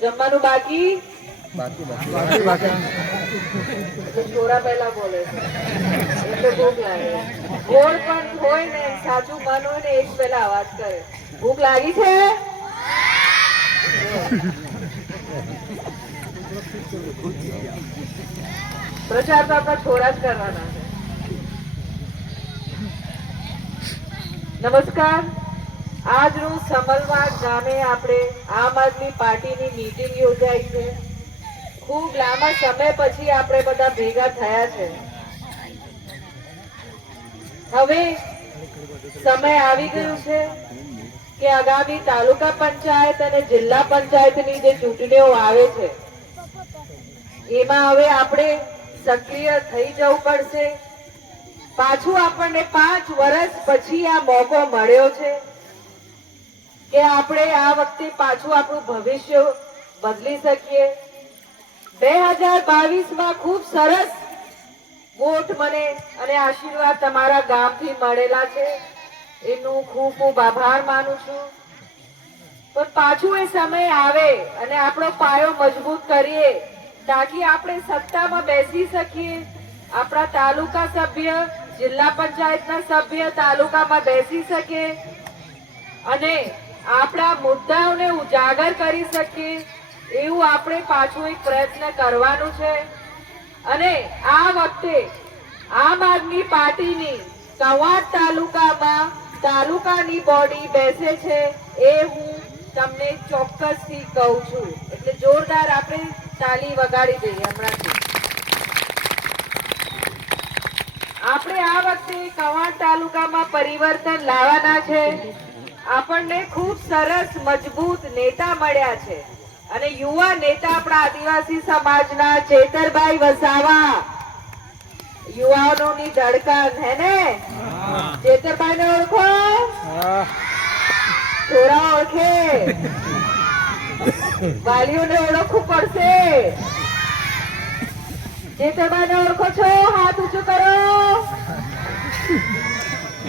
જમવાનું બાકી? બાકી બાકી છોરા પહેલા બોલે. એટલે ભૂખ લાગે. ગોળ પણ હોય ને સાચું મન હોય ને એ જ પહેલા અવાજ કરે. ભૂખ લાગી છે? પ્રચાર તો આપણા છોરા જ કરવાના છે. નમસ્કાર. આજ રોજ સમલવાડ ગામે આપણે આમ આદમી પાર્ટીની મીટિંગ યોજાઈ છે. ખૂબ લાંબા સમય પછી આપણે બધા ભેગા થયા છે. હવે સમય આવી ગયો છે કે આગામી તાલુકા પંચાયત અને જિલ્લા પંચાયતની જે ચૂંટણીઓ આવે છે, એમાં હવે આપણે સક્રિય થઈ જવું પડશે. પાછું આપણને પાંચ વર્ષ પછી આ મોકો મળ્યો છે. કે આપણે આ વખતે પાછું આપણું ભવિષ્ય બદલી શકીએ. બે હજાર બાવીસમાં ખૂબ સરસ વોટ મને અને આશીર્વાદ તમારા ગામથી મળેલા છે. એનું ખૂબ ખૂબ આભાર માનું છું. પણ પાછું એ સમય આવે અને આપણો પાયો મજબૂત કરીએ તાકી આપણે સત્તામાં બેસી શકીએ. આપણા તાલુકા સભ્ય, જિલ્લા પંચાયતના સભ્ય તાલુકામાં બેસી શકે. અને આપણા મુદ્દાઓને ઉજાગર કરી શકીએ, એવું આપણે પાછું એક પ્રયત્ન કરવાનું છે. અને આ વખતે આમ આદમી પાર્ટીની કવાડ તાલુકામાં તાલુકાની બોડી બેસે છે એ હું તમને ચોક્કસથી કહું છું. એટલે જોરદાર આપણે તાલી વગાડી દઈએ હમણાંથી. આપણે આ વખતે કવાડ તાલુકામાં પરિવર્તન લાવવાના છે. આપણને ખૂબ સરસ મજબૂત નેતા મળ્યા છે. અને યુવા નેતા આપણા આદિવાસી સમાજના ચેતરભાઈ વસાવા. યુવાનોની ધડકન હે ને? ચેતરભાઈ ને ઓળખો? થોડા ઓળખે. વાલીઓને ઓળખવું પડશે. ચેતરભાઈ ને ઓળખો છો? હાથ ઊંચું કરો.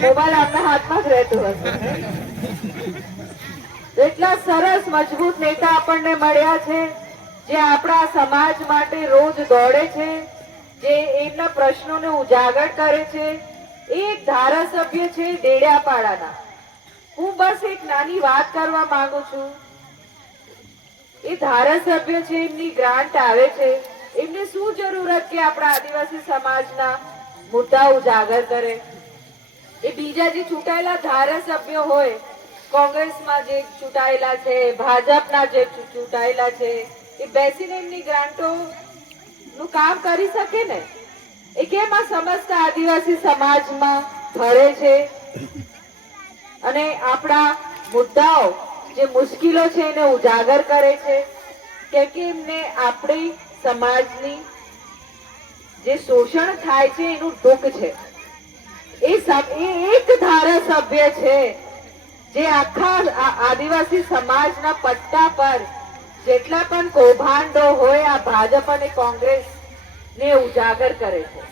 મોબાઈલ આપના હાથમાં જ રહેતું હશે. એટલા સરસ મજબૂત નેતા આપણને મળ્યા છે, જે આપણા સમાજ માટે રોજ દોડે છે, જે એમના પ્રશ્નોને ઉજાગર કરે છે. એક ધારાસભ્ય છે ડેડિયાપાડાના. હું બસ એક નાની વાત કરવા માંગુ છું. એ ધારાસભ્ય છે, એમની ગ્રાન્ટ આવે છે. એમને શું જરૂરત કે આપણા આદિવાસી સમાજના મુદ્દા ઉજાગર કરે? એ બીજા જે ચૂંટાયેલા ધારાસભ્યો હોય, કોંગ્રેસમાં જે ચૂંટાયેલા છે, ભાજપના જે ચૂંટાયેલા છે, એ બેસીને એમની ગ્રાન્ટો નું કામ કરી શકે ને? એ કેમ આ સમસ્ત આદિવાસી સમાજમાં ભળે છે? અને આપણા મુદ્દાઓ જે મુશ્કેલો છે એને ઉજાગર કરે છે? કે કે એમને આપણી સમાજની જે શોષણ થાય છે, એનું દુઃખ છે? એ એક ધારાસભ્ય છે, જે આખા આદિવાસી સમાજના પટ્ટા પર જેટલા પણ કૌભાંડો હોય, આ ભાજપ અને કોંગ્રેસ ને ઉજાગર કરે છે.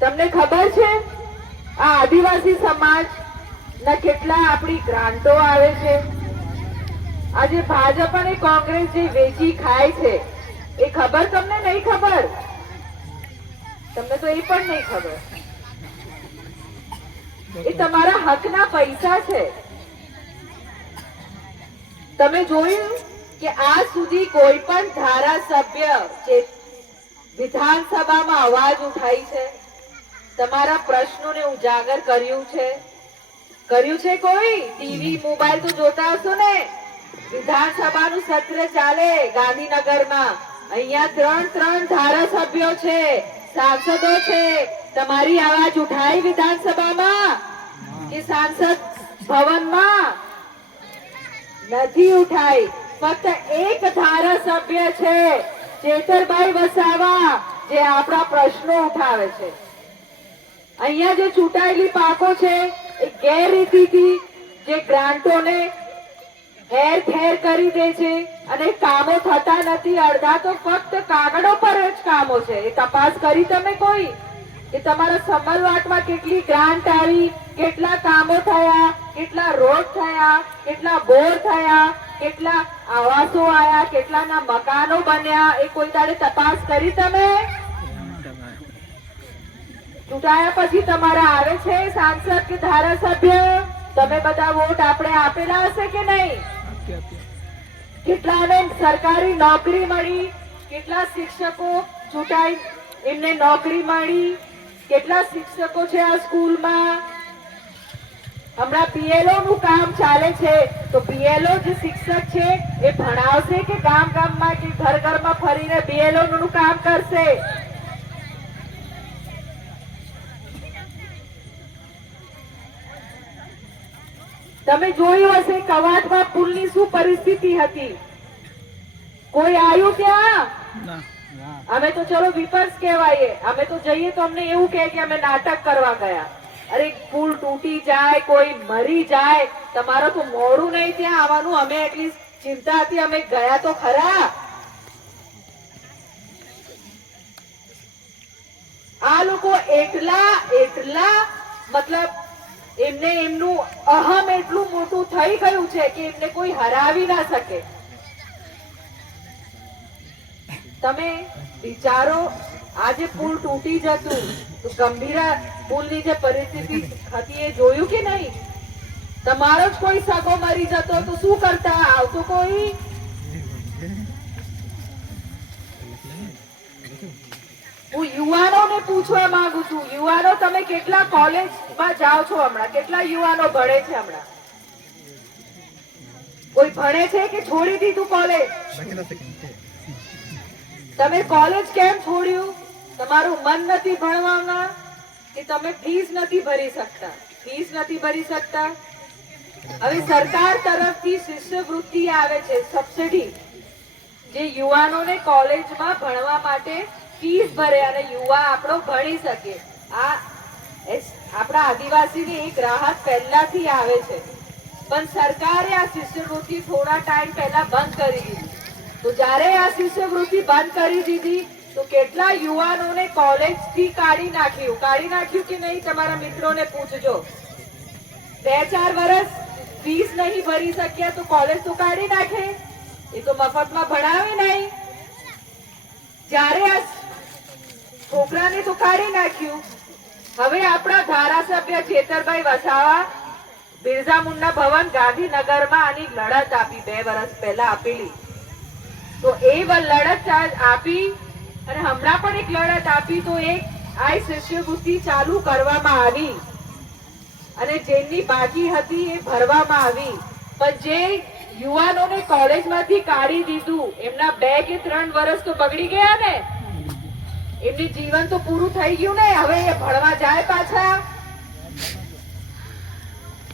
તમને ખબર છે, આ આદિવાસી સમાજ ના કેટલા આપણી ગ્રાન્ટો આવે છે? આજે ભાજપ અને કોંગ્રેસ જે વેચી ખાય છે, એ ખબર તમને નહીં ખબર? તમને તો એ પણ નહીં ખબર. એ તમારા હકના પૈસા છે. તમે જોયું કે આજ સુધી કોઈ પણ ધારાસભ્ય જે વિધાનસભામાં અવાજ ઉઠાઈ છે, તમારા પ્રશ્નોને ઉજાગર કર્યું છે? કર્યું છે કોઈ? ટીવી, મોબાઈલ તો જોતા હશો ને. વિધાનસભાનું સત્ર ચાલે ગાંધીનગરમાં. અહીંયા ત્રણ ત્રણ ધારાસભ્યો છે, સાંસદો છે. તમારી આવાજ ઉઠાઈ વિધાનસભામાં કે સાંસદ ભવનમાં? નથી ઉઠાઈ ફક્ત એક ધારાસભ્ય છે, ચેતરભાઈ વસાવા, જે આપણા પ્રશ્નો ઉઠાવે છે. અહીંયા જે ચૂંટાયેલી પાકો છે, એ ગેરરીતિથી જે ગ્રાન્ટોને હેર ફેર કરી દે છે અને કામો થતા નથી, અડધા તો ફક્ત કાગળો પર જ કામો છે. એ તપાસ કરી તમે કોઈ? કે તમારા સમલવાટમાં કેટલી ગ્રાન્ટ આવી, કેટલા કામો થયા, કેટલા રોડ થયા, કેટલા બોર થયા, કેટલા આવાસો આયા, કેટલાના મકાનો બન્યા, એ કોઈ દાડે તપાસ કરી તમે? ચૂંટાયા પછી તમારા આવે છે સાંસદ કે ધારાસભ્ય? તમે બધા વોટ આપણે આપેલા હશે કે નહીં? કેટલાને સરકારી નોકરી મળી, કેટલા શિક્ષકો ચૂંટાઈ એમને નોકરી મળી? કેટલા શિક્ષકો છે આ સ્કૂલમાં? હમણાં પીએલઓ નું કામ ચાલે છે. તો પીએલઓ જે શિક્ષક છે, એ ભણાવશે કે ગામ ગામમાં કે ઘર ઘરમાં ફરીને પીએલઓ નું કામ કરશે? તમે જોયું હશે કવાટમાં પુલની શું પરિસ્થિતિ હતી? કોઈ આવ્યું ત્યાં? અમે તો ચલો વિપર્સ કહેવાય અમે તો જઈએ તો અમને એવું કહે કે અમે નાટક કરવા ગયા. અરે પુલ તૂટી જાય, કોઈ મરી જાય. તમારો તો મોડું નહીં ત્યાં આવવાનું. અમે એટલીસ્ટ ચિંતા હતી. અમે ગયા તો ખરા. આ લોકો એટલા એટલા મતલબ એમને એમનું અહમ એટલું મોટું થઈ ગયું છે કે એમને કોઈ હરાવી ના શકે. તમે વિચારો, આજે પુલ તૂટી જતું, તો ગંભીરા પુલની જે પરિસ્થિતિ હતી એ જોયું કે નહીં? તમારો જ કોઈ સગો મરી જતો, તો શું કરતા? આવતો કોઈ? હું યુવાનોને પૂછવા માંગુ છું, યુવાનો તમે કેટલા કોલેજમાં જાઓ છો હમણાં? કેટલા યુવાનો ભણે છે હમણાં? કોઈ ભણે છે કે છોડી દીધું કોલેજ? તમે કોલેજ કેમ છોડ્યું? તમારું મન નથી ભણવામાં? કે તમે ફીસ નથી ભરી શકતા? ફીસ નથી ભરી શકતા? હવે સરકાર તરફથી શિષ્યવૃત્તિ આવે છે સબસિડી જે યુવાનોને કોલેજમાં ભણવા માટે ફીસ ભરે અને યુવા આપણો ભણી શકે. આ આપણા આદિવાસીની એક રાહત પહેલાથી આવે છે. પણ સરકારે આ શિષ્યવૃત્તિ થોડા ટાઈમ પહેલા બંધ કરી દીધી. તો જ્યારે આ શિષ્યવૃત્તિ બંધ કરી દીધી, તો કેટલા યુવાનોને કોલેજથી કાઢી નાખ્યું? કાઢી નાખ્યું કે નહીં, તમારા મિત્રોને પૂછજો. બે ચાર વર્ષ ફીસ નહીં ભરી શક્યા તો કોલેજ તો કાઢી નાખે. એ તો મફતમાં ભણાવે નહીં. જ્યારે આ છોકરાને તો કાઢી નાખ્યું. હવે આપણા ધારાસભ્ય છેતરભાઈ વસાવા બિરસા મુંડા ભવન ગાંધીનગરમાં આની લડત આપી, બે વર્ષ પહેલા આપેલી. તો એ લડત આપી, અને હમણાં પણ એક લડત આપી, તો એક આ શિષ્યવૃત્તિ ચાલુ કરવામાં આવી. અને જેમની બાકી હતી એ ભરવામાં આવી. પણ જે યુવાનોને કોલેજમાંથી કાઢી દીધું, એમના બે કે ત્રણ વર્ષ તો બગડી ગયા ને. એમની જીવન તો પૂરું થઈ ગયું ને, હવે એ ભણવા જાય પાછા.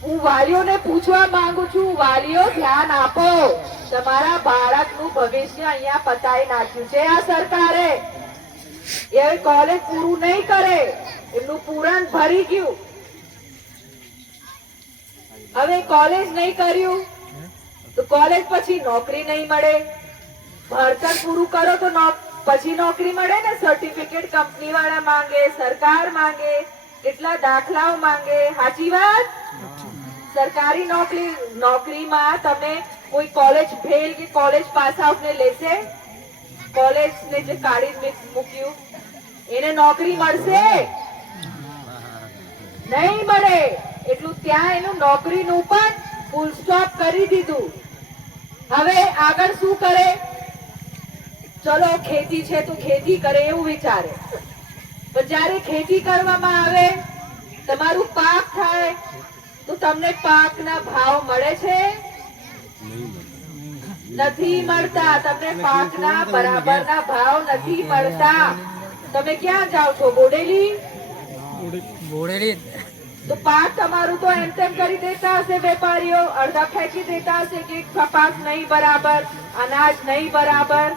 હું વાલીઓને પૂછવા માંગુ છું, વાલીઓ, ધ્યાન આપો. તમારા બાળકનું ભવિષ્ય અહીંયા પતાઈ નાખ્યું છે આ સરકારે. એ કોલેજ પૂરું નહીં કરે, એમનું પૂરણ ભરી ગયું. હવે કોલેજ નહીં કર્યું, તો કોલેજ પછી નોકરી નહીં મળે. ભણતર પૂરું કરો તો પછી નોકરી મળે ને? સર્ટિફિકેટ કંપની વાળા માંગે, સરકાર માંગે, કેટલા દાખલાઓ માંગે. સાચી વાત? સરકારી નોકરી, નોકરીમાં તમે કોઈ કોલેજ ફેલ કે કોલેજ પાસ આઉટને લેશે કોલેજને જે કાઢી મૂક્યું એને નોકરી મળશે નહીં મળે એટલું ત્યાં એનું નોકરીનું પણ ફૂલ સ્ટોપ કરી દીધું હવે આગળ શું કરે ચલો ખેતી છે તો ખેતી કરે એવું વિચારે પણ જ્યારે ખેતી કરવામાં આવે તમારું પાક થાય તો તમને પાકના ભાવ મળે છે નથી મળતા. તમને પાકના બરાબરના ભાવ નથી મળતા. તમે ક્યાં જાઓ છો બોડેલી? બોડેલી તો પાક તમારું તો એમ તેમ કરી દેતા હશે વેપારીઓ. અડધા ફેંકી દેતા હશે કે કપાસ નહીં બરાબર અનાજ નહીં બરાબર.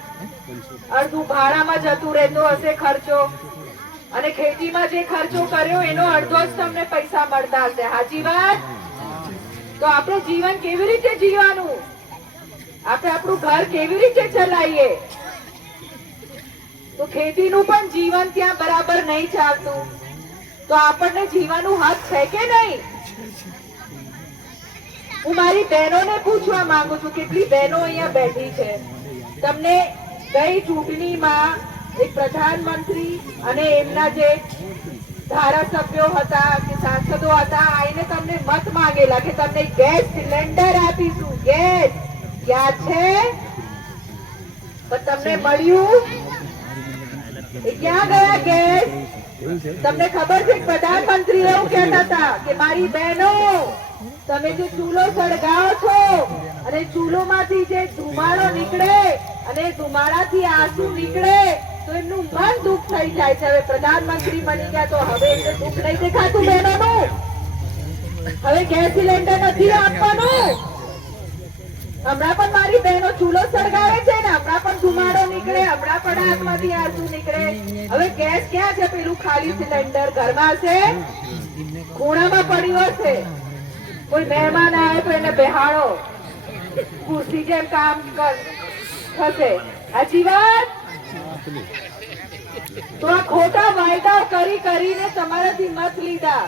અડધું ભાડામાં જતું રહેતો હશે ખર્ચો. અને ખેતીમાં જે ખર્ચો કર્યો એનો અડધો જ તમને પૈસા મળતા હશે. હાજી વાત? તો આપણે જીવન કેવી રીતે જીવવાનું? આપણે આપણું ઘર કેવી રીતે ચલાવીએ? તો ખેતીનું પણ જીવન ત્યાં બરાબર નહીં ચાલતું. તો આપણને જીવવાનું હક છે કે નહીં? હું મારી બહેનોને પૂછવા માંગુ છું, કેટલી બહેનો અહીંયા બેઠી છે? તમને ગઈ ચૂંટણીમાં એક પ્રધાનમંત્રી અને એમના જે ધારાસભ્યો હતા કે સાંસદો હતા આઈને તમને મત માંગેલા કે તમને ગેસ સિલિન્ડર આપીશું, ગેસ! યાદ છે? પણ તમને મળ્યું? ક્યાં ગયા ગેસ તમને ખબર છે પ્રધાનમંત્રી એવું કહેતા હતા કે, મારી બહેનો, તમે જે ચૂલો સળગાવો છો અને ચૂલોમાંથી જે ધુમાડો નીકળે અને ધુમાડાથી આંસુ નીકળે, તો એમનું મન દુઃખ થઈ જાય છે. હવે પ્રધાનમંત્રી બની ગયા તો હવે એમને દુઃખ નહીં દેખાતું બહેનોનું. હવે ગેસ સિલિન્ડર નથી આપવાનું. હમણાં પણ મારી બહેનો ચૂલો સળગાવે છે ને, હમણાં પણ ધુમાડો નીકળે, હમણાં પણ હાથમાંથી આંસુ નીકળે. હવે ગેસ ક્યાં છે? પેલું ખાલી સિલિન્ડર ઘરમાં છે? ખૂણામાં પડ્યું હશે. કોઈ મહેમાન આવે તો એને બેહાડો. ખુરશી જેમ કામ કર, થશે. સાચી વાત? તો આ ખોટા વાયદા કરી કરીને તમારાથી મત લીધા.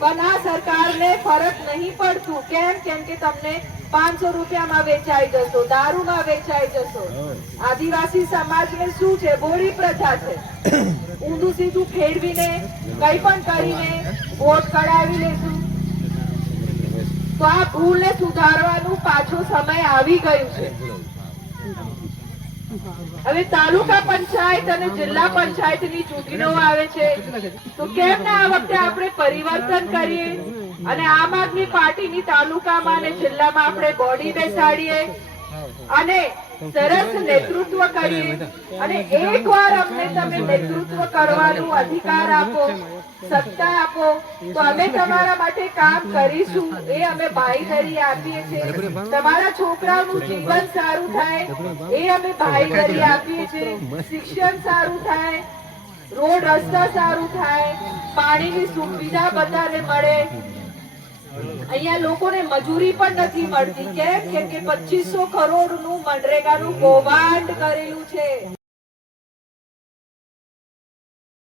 પણ આ સરકારને ફરક નહીં પડતું. કેમ? કેમ કે તમને પાંચસો રૂપિયામાં વેચાઈ જશો દારૂમાં વેચાઈ જશો. આદિવાસી સમાજને શું છે? બોડી પ્રથા છે. ઊંધું સીધું ફેરવીને કઈ પણ કરીને વોટ કઢાવી લેશું. તો આ ભૂલને સુધારવાનું પાછો સમય આવી ગયું છે. હવે તાલુકા પંચાયત અને જિલ્લા પંચાયતની ચૂંટણીઓ આવે છે. તો કેમ ના આ વખતે આપણે પરિવર્તન કરીએ? અને આમ આદમી પાર્ટીની તાલુકામાં અને જિલ્લામાં આપણે બોડી બેસાડીએ અને સરસ નેતૃત્વ કરીએ. અને એકવાર અમને તમે નેતૃત્વ કરવાનું અધિકાર આપો, સત્તા આપો, તો અમે તમારા માટે કામ કરીશું. એ અમે ભાઈગરી આપીએ છીએ. તમારા છોકરાનું જીવન સારું થાય. એ અમે ભાઈગરી આપીએ છીએ. શિક્ષણ સારું થાય. રોડ રસ્તા સારું થાય. પાણીની સુવિધા બધાને મળે. અહીંયા લોકોને મજૂરી પણ નથી મળતી. કેમ? કે પચીસો કરોડનું મનરેગાનું કૌભાંડ કરેલું છે.